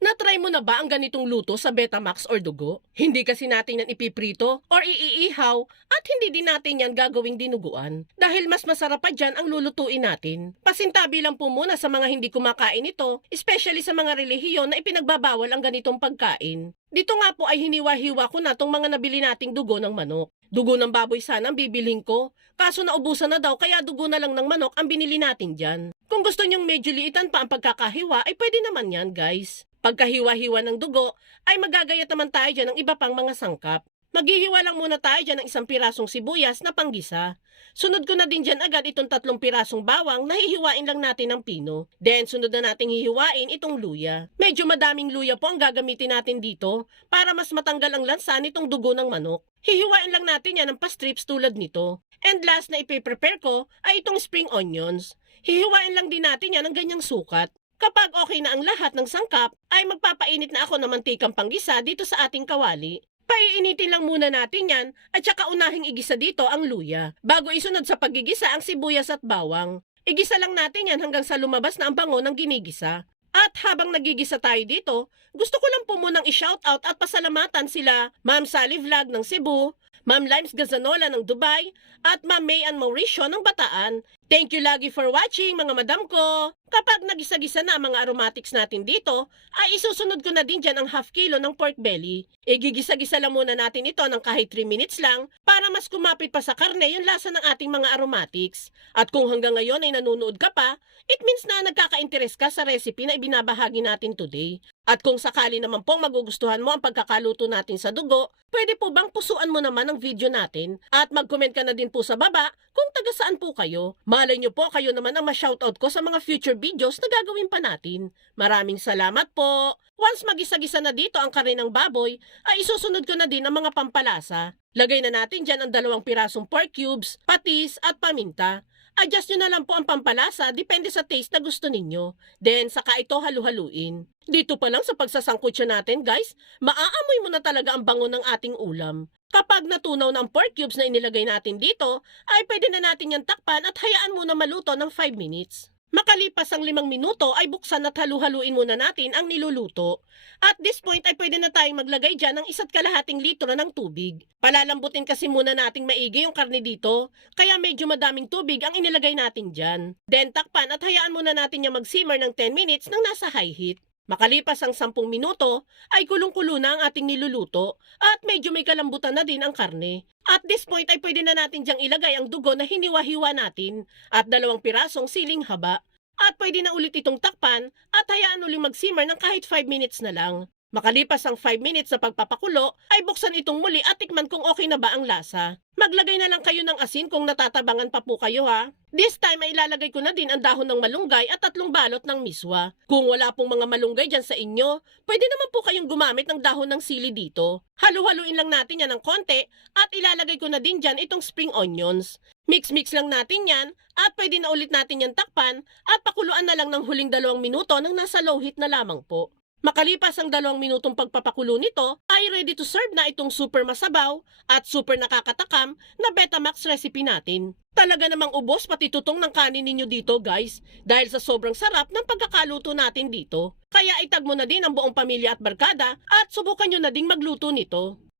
Natry mo na ba ang ganitong luto sa Betamax or dugo? Hindi kasi natin yan ipiprito or iiihaw at hindi din natin yan gagawing dinuguan. Dahil mas masarap pa dyan ang lulutuin natin. Pasintabi lang po muna sa mga hindi kumakain ito, especially sa mga relihiyon na ipinagbabawal ang ganitong pagkain. Dito nga po ay hiniwa-hiwa ko na tong mga nabili nating dugo ng manok. Dugo ng baboy sana ang bibilhin ko. Kaso naubusan na daw kaya dugo na lang ng manok ang binili natin dyan. Kung gusto nyong medyo liitan pa ang pagkakahiwa ay pwede naman yan guys. Pagkahiwa-hiwa ng dugo ay magagayat naman tayo dyan ng iba pang mga sangkap. Maghihiwa lang muna tayo dyan ng isang pirasong sibuyas na panggisa. Sunod ko na din dyan agad itong tatlong pirasong bawang na hihiwain lang natin ng pino. Then sunod na nating hihiwain itong luya. Medyo madaming luya po ang gagamitin natin dito para mas matanggal ang lansa nitong dugo ng manok. Hihiwain lang natin yan ng pa-strips tulad nito. And last na ipiprepare ko ay itong spring onions. Hihiwain lang din natin yan ng ganyang sukat. Kapag okay na ang lahat ng sangkap, ay magpapainit na ako ng mantikang panggisa dito sa ating kawali. Paiinitin lang muna natin yan at saka unahing igisa dito ang luya. Bago isunod sa paggigisa ang sibuyas at bawang. Igisa lang natin yan hanggang sa lumabas na ang bango ng ginigisa. At habang nagigisa tayo dito, gusto ko lang po munang i-shoutout at pasalamatan sila Ma'am Sally Vlog ng Cebu, Ma'am Limes Gazanola ng Dubai, at Ma'am May Ann Mauricio ng Bataan. Thank you lagi for watching mga madam ko. Kapag nagisa-gisa na ang mga aromatics natin dito, ay isusunod ko na din dyan ang half kilo ng pork belly. Igigisa-gisa lang muna natin ito ng kahit 3 minutes lang para mas kumapit pa sa karne yung lasa ng ating mga aromatics. At kung hanggang ngayon ay nanonood ka pa, it means na nagkaka-interest ka sa recipe na ibinabahagi natin today. At kung sakali naman pong magugustuhan mo ang pagkakaluto natin sa dugo, pwede po bang pusuan mo naman ang video natin at mag-comment ka na din po sa baba kung taga saan po kayo. Malay nyo po kayo naman ang ma-shoutout ko sa mga future videos na gagawin pa natin. Maraming salamat po! Once magisa-gisa na dito ang kare ng baboy, ay isusunod ko na din ang mga pampalasa. Lagay na natin dyan ang dalawang pirasong pork cubes, patis at paminta. Adjust nyo na lang po ang pampalasa depende sa taste na gusto ninyo. Then, saka ito halu-haluin. Dito pa lang sa pagsasangkutsa natin, guys, maaamoy mo na talaga ang bango ng ating ulam. Kapag natunaw ng pork cubes na inilagay natin dito, ay pwede na natin yan takpan at hayaan muna maluto ng 5 minutes. Makalipas ang limang minuto ay buksan at halu-haluin muna natin ang niluluto. At this point ay pwede na tayong maglagay dyan ng isa't kalahating litro ng tubig. Palalambutin kasi muna nating maigi yung karne dito, kaya medyo madaming tubig ang inilagay natin dyan. Then takpan at hayaan muna natin yung mag-simmer ng 10 minutes nang nasa high heat. Makalipas ang 10 minuto, ay kulong-kulo na ang ating niluluto at medyo may kalambutan na din ang karne. At this point ay pwede na natin diyang ilagay ang dugo na hiniwa-hiwa natin at dalawang pirasong siling haba. At pwede na ulit itong takpan at hayaan uling mag-simmer ng kahit 5 minutes na lang. Makalipas ang 5 minutes na pagpapakulo, ay buksan itong muli at tikman kung okay na ba ang lasa. Maglagay na lang kayo ng asin kung natatabangan pa po kayo ha. This time ay ilalagay ko na din ang dahon ng malunggay at tatlong balot ng miswa. Kung wala pong mga malunggay dyan sa inyo, pwede naman po kayong gumamit ng dahon ng sili dito. Halu-haluin lang natin yan ng konti at ilalagay ko na din dyan itong spring onions. Mix-mix lang natin yan at pwede na ulit natin yan takpan at pakuluan na lang ng huling dalawang minuto nang nasa low heat na lamang po. Makalipas ang dalawang minutong pagpapakulo nito, ay ready to serve na itong super masabaw at super nakakatakam na Betamax recipe natin. Talaga namang ubos pati tutong ng kanin ninyo dito guys dahil sa sobrang sarap ng pagkakaluto natin dito. Kaya itag mo na din ang buong pamilya at barkada at subukan nyo na ding magluto nito.